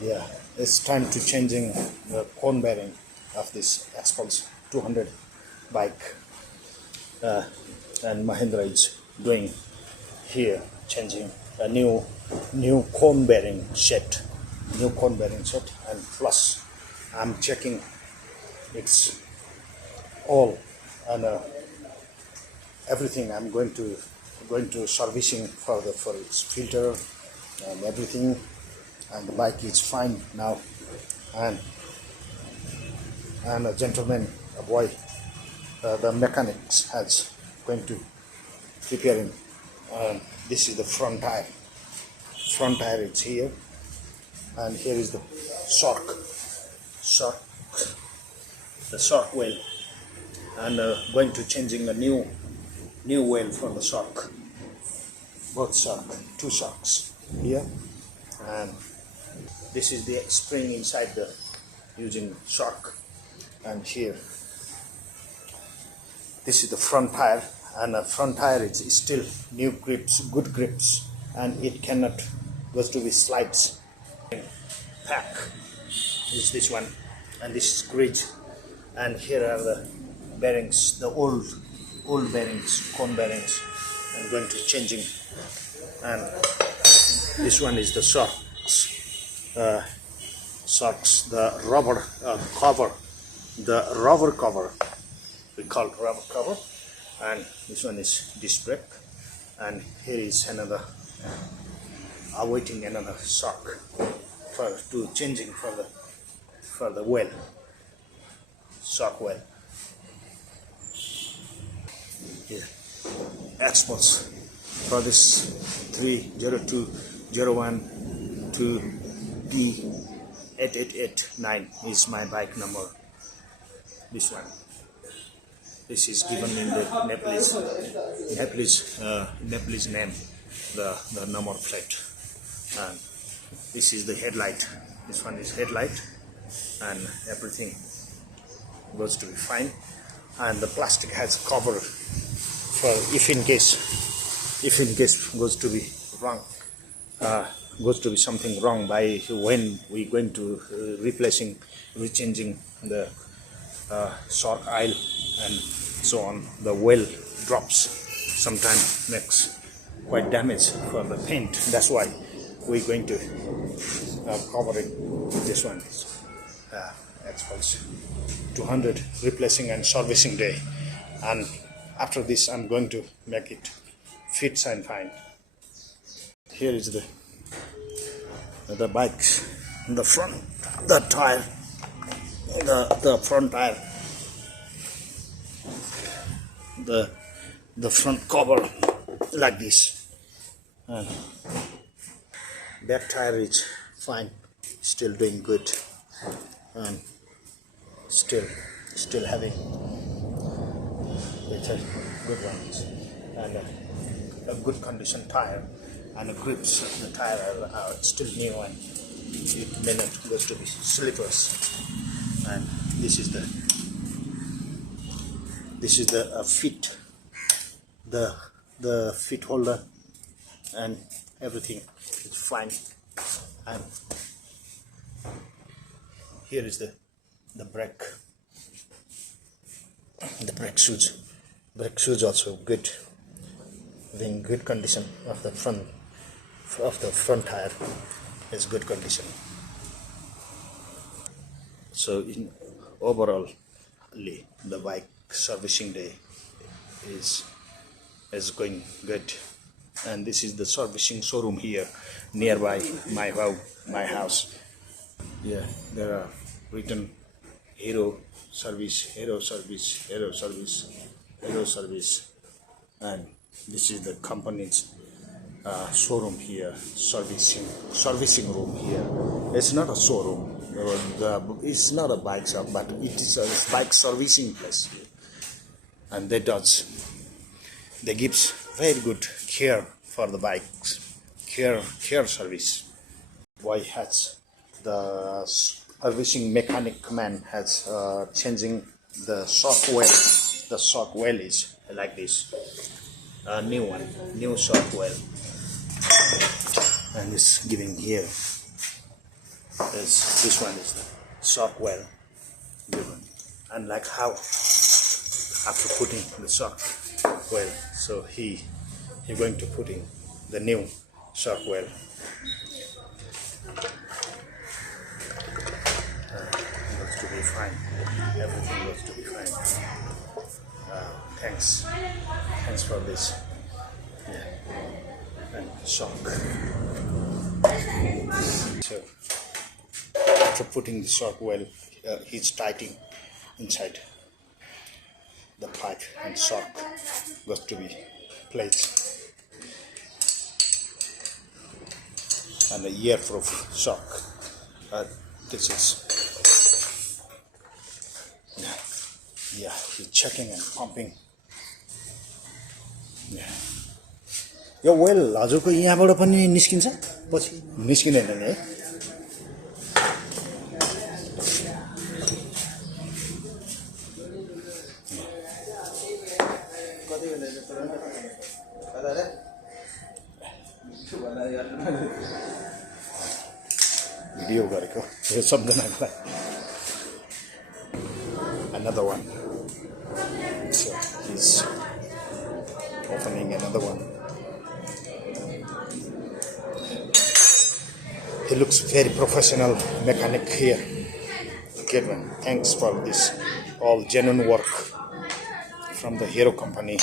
Yeah, it's time to changing the cone bearing of this XPulse 200 bike, and Mahindra is doing here, changing a new cone bearing set, and plus I'm checking it's all and everything. I'm going to servicing for its filter and everything, and the bike is fine now. And a gentleman, a boy, the mechanics has going to preparing. This is the front tire. Front tire is here, and here is the the shock wheel, and going to changing a new wheel for the shock. Both shock, two shocks here, and this is the spring inside the using shock, and here this is the front tire, and the front tire is still new grips, good grips, and it cannot goes to be slides. Pack is this one, and this is grid, and here are the bearings, the old bearings, cone bearings. I'm going to changing, and this one is the shocks, the rubber cover, we call it rubber cover, and this one is disc brake, and here is another awaiting another shock to changing for the wheel, shock wheel. Here, XPulse for this 30201 to D8889 is my bike number. This one. This is given in the Nepalese name, the number plate. And this is the headlight. This one is headlight, and everything goes to be fine. And the plastic has cover for if in case goes to be wrong, goes to be something wrong by when we going to rechanging the shock oil and so on. The wheel drops, sometimes makes quite damage for the paint. That's why we're going to cover it. This one is XPulse 200 replacing and servicing day, and after this I'm going to make it fit and fine. Here is the bikes in the front, the tire, the front tire, the front cover like this, and back tire is fine, still doing good, and still having it's a good ones, and a good condition tire, and the grips of the tire are still new, and it may not go to be slippers. And this is the fit, the fit holder, and everything is fine. And here is the brake shoes. Brake shoes also good, in good condition. Of the front tire is good condition. So in overall, the bike servicing day is going good. And this is the servicing showroom here nearby my house. Yeah, there are written Hero service, and this is the company's showroom here, servicing room here. It's not a showroom, it's not a bike shop, but it is a bike servicing place here. And they gives very good care for the bikes, care service. Boy has the servicing mechanic man has changing the shock wheel. The shock wheel is like this, new shock wheel, and it's giving here This one is the sock well given, and like how after putting the sock well, so he going to put in the new sock well. Looks to be fine. Everything looks to be fine. Thanks for this. Yeah. And sock. So after putting the sock well, he's tightening inside the pipe, and sock got to be placed, and a ear-proof sock. This is yeah, he's checking and pumping. Yeah. Yo well हजुरको यहाँबाट पनि निस्किन्छ, पछि निस्किँदैन नि है? Video गरेको यो सम्झनाको लागि. Another one. So he's opening another one. He looks very professional mechanic here. Good one. Thanks for this all genuine work from the Hero company.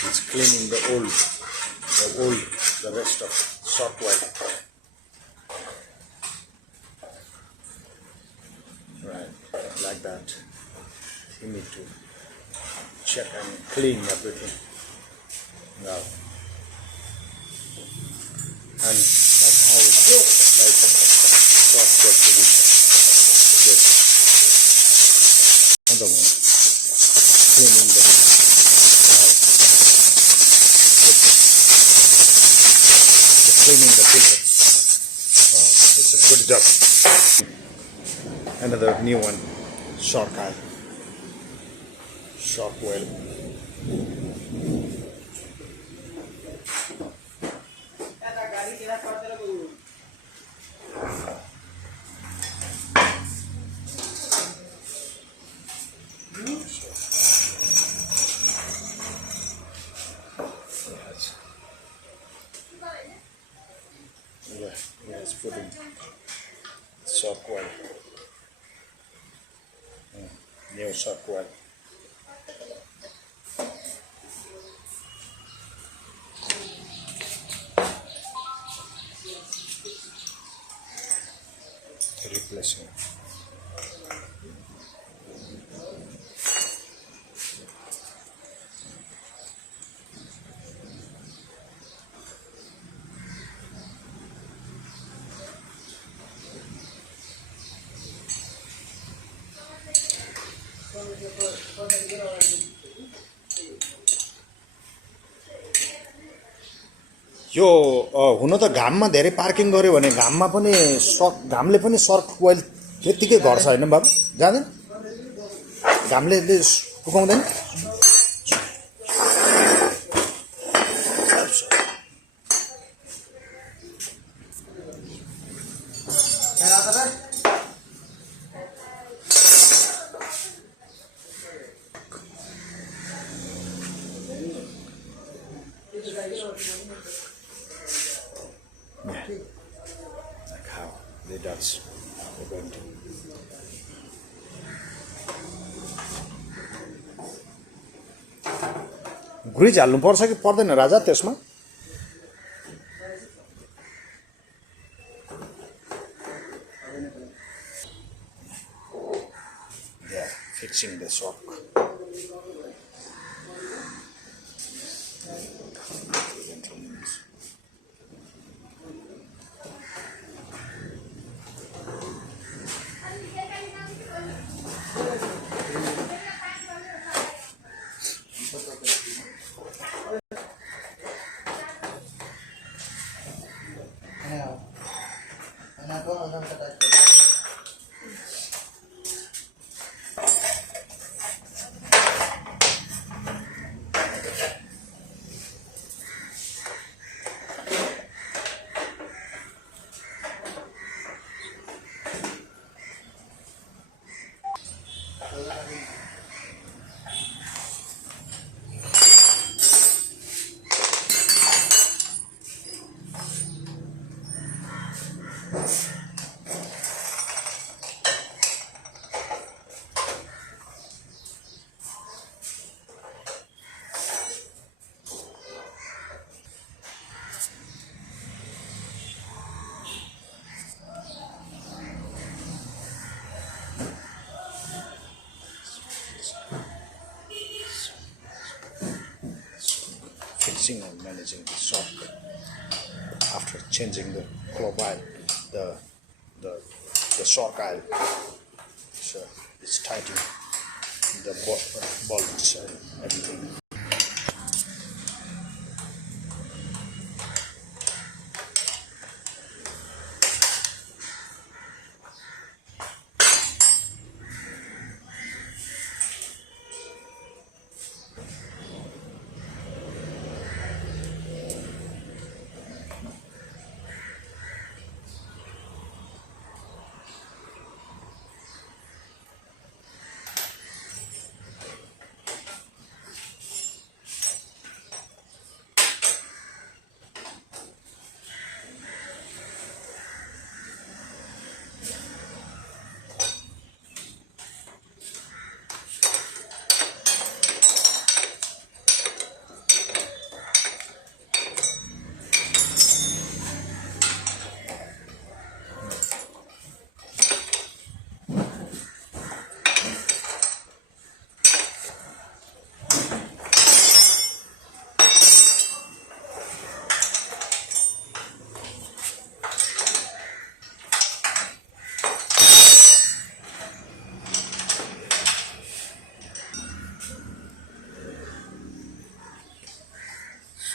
He's cleaning the rest of sock well. Right, like that. You need to check and clean everything. Now, and that's how it feels like the sock goes to be good. Another one, cleaning the cleaning the filter. Oh, it's a good job. Another new one, shark eye, shark well. Yeah, it's putting shark well. New shark well. Replacing. यो हुन त घाममा धेरै parking गर्यो भने घामले पनि सर्क oil त्यतिकै घट्छ हैन बाबु? जाँदैन? घामले सुकाउँदैन? Like how they does. We're going to ग्रिज हाल्नु पर्छ कि पर्दैन राजा त्यसमा? Yeah, fixing the sock. managing the shortcut. After changing the club oil, the shock oil, so it's tightening the bolts and everything.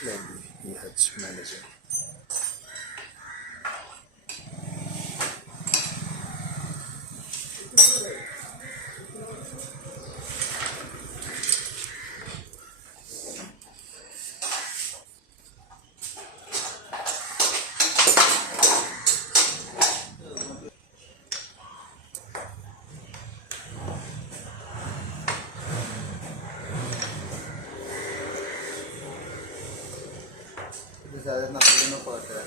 Slowly he has managing. No pouder.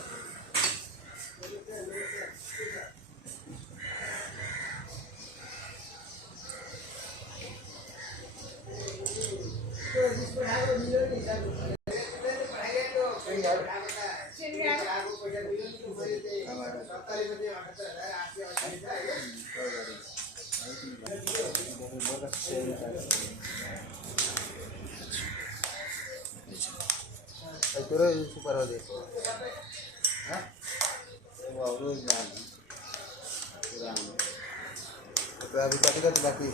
Itu super hot itu. Hah? Wow, lu jangan. Kurang. Tapi habis tadi kan baki.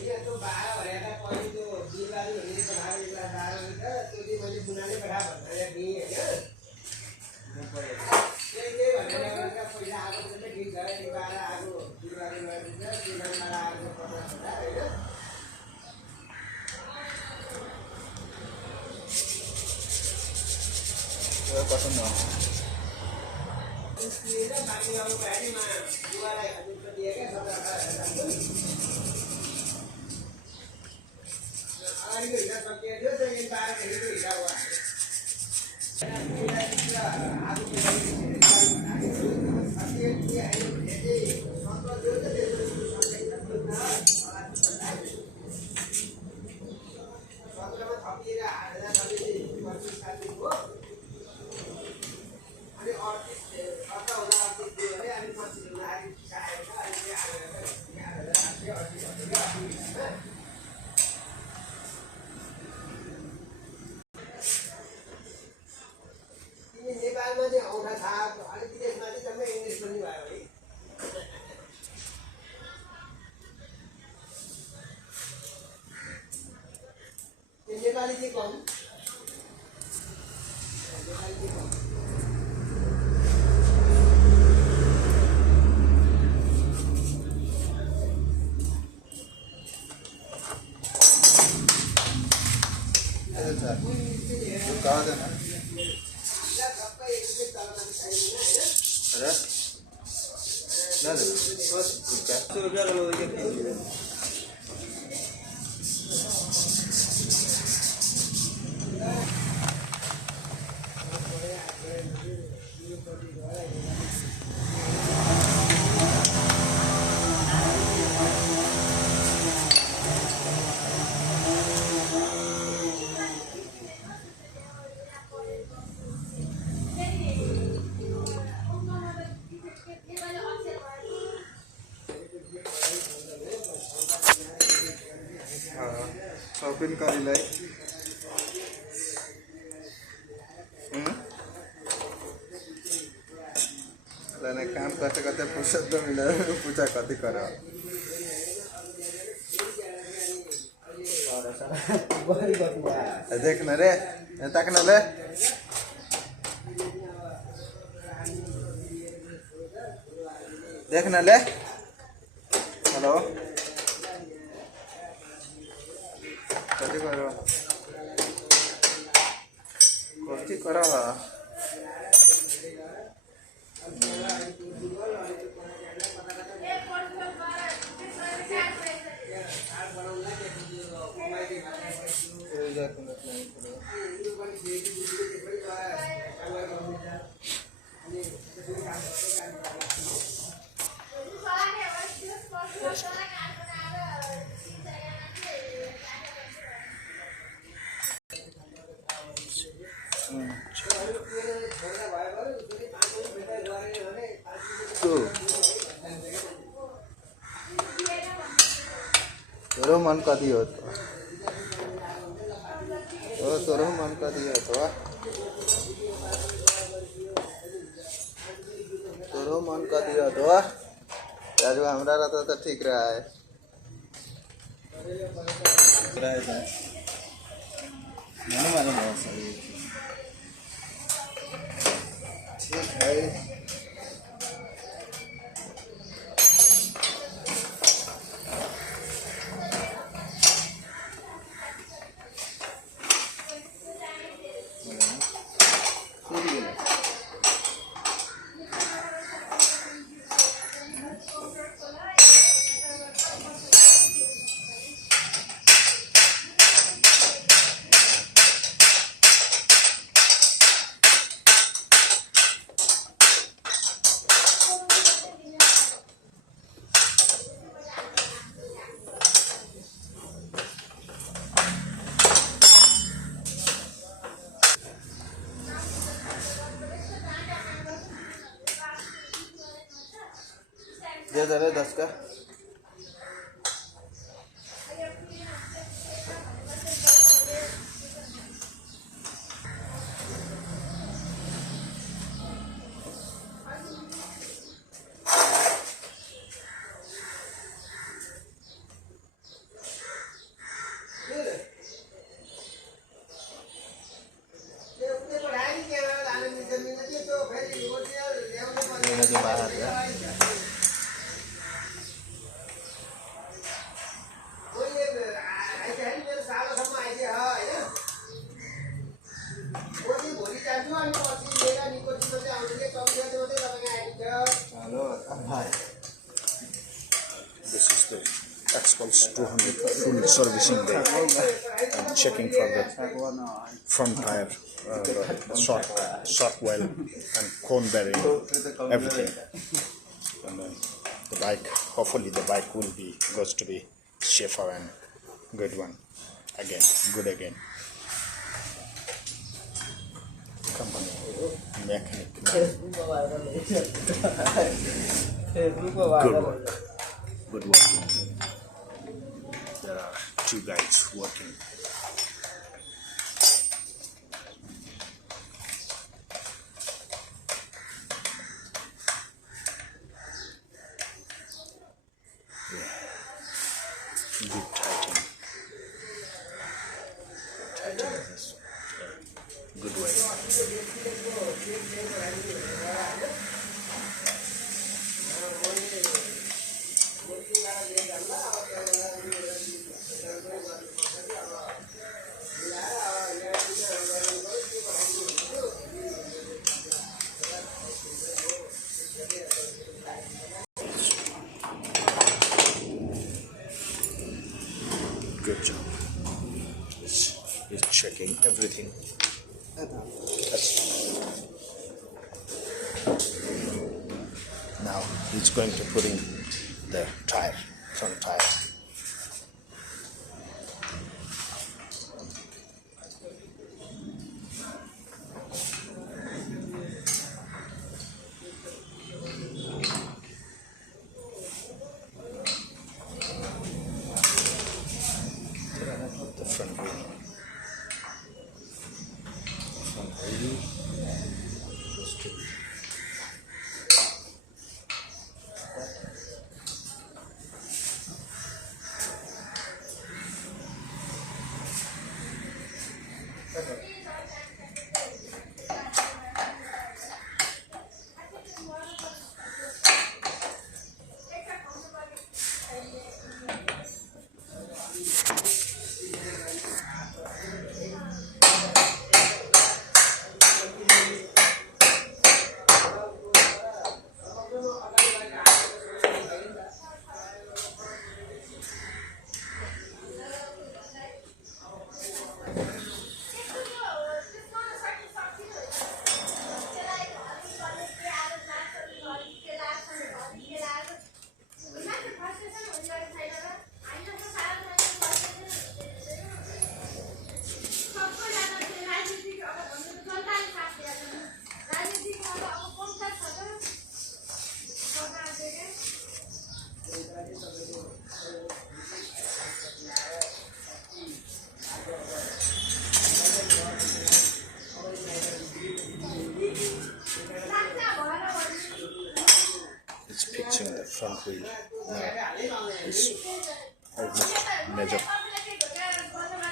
ये तो बाहर हो रहा था कोई तो bill वाली ये बाहर निकला बाहर निकला तो ये मुझे बुनाने बराबर है नहीं है ये बनने का पैसा आगे से ठीक है ये बाहर आगे बिल वाली बिल वाला आगे पता है ये पसंद है इसलिए ना बाकी वालों को ऐसे में दुआ है तो दिया क्या सब आज के इधर सब के जो तो ये बाहर के ही इधर हुआ नेपालमा चाहिँ औँठा छाप अनि विदेशमा चाहिँ जम्मै इङ्ग्लिस पनि भयो है त्यो नेपाली चाहिँ कम नेपाली चाहिँ कम कहाँ जाना अरे ना दे बस रुपया लो ये हाँ ओपन करिलाई लाने काम करते करते फुर्सद तो मिला पूछा कति करो देख न रे तक न ले देख न ले हेलो कति करो कति करो तोरो मन कति हो तोरो मन कति हो तोरो मन कति हो आज हमारा रहता तो ठीक रहा है मैंने मालूम बहुत सही ठीक है दे दे 10 का बाहर है This is the XPulse 200 full servicing day. I'm checking for the front tire, the shock well and cone bearing, everything. And then the bike, hopefully the bike will be goes to be safer and good one again, good again. Company mechanic. Good work. Good work. There are 2 guys working. Yeah. Good tightening. Tightening this. Good way. Good job. He's checking everything. Now he's going to put in the tire, front tire. The front front wheel. It's almost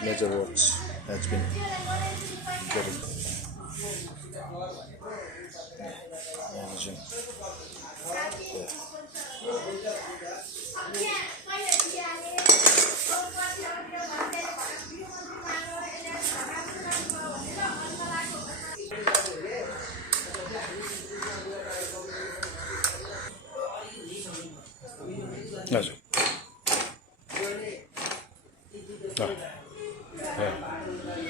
major works has been getting managing. हजुर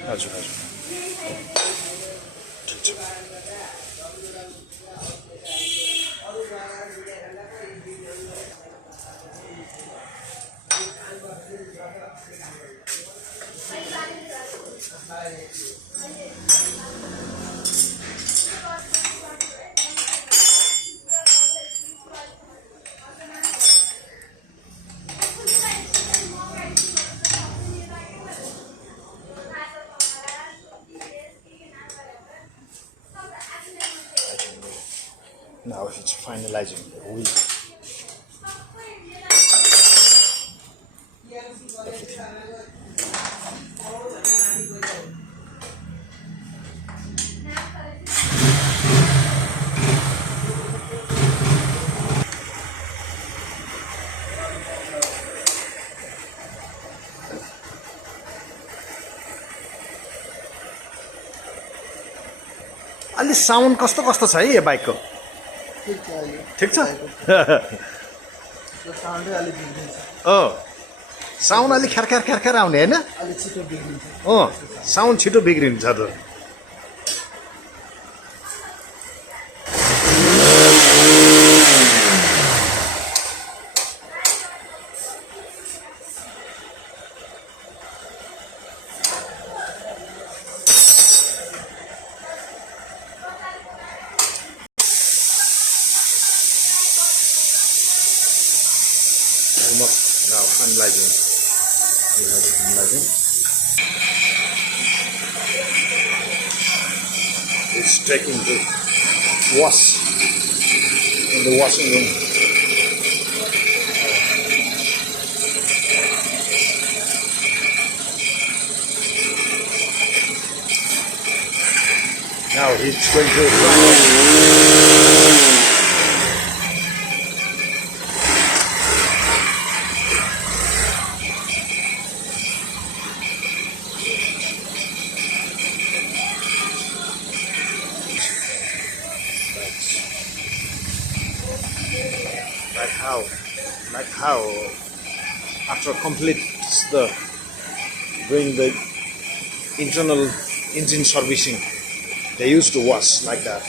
हजुर हजुर ठिक छ। Now it's finalizing the wheel. अलि sound कस्तो कस्तो छ है यो बाइकको? ठिक छ। साउन्ड अलिक ख्यार आउने होइन? साउन्ड छिटो बिग्रिन्छ त। Almost now finalizing. We have finalizing. It's taking to wash in the washing room. Now he's going to like how after completes doing the internal engine servicing, they used to wash like that.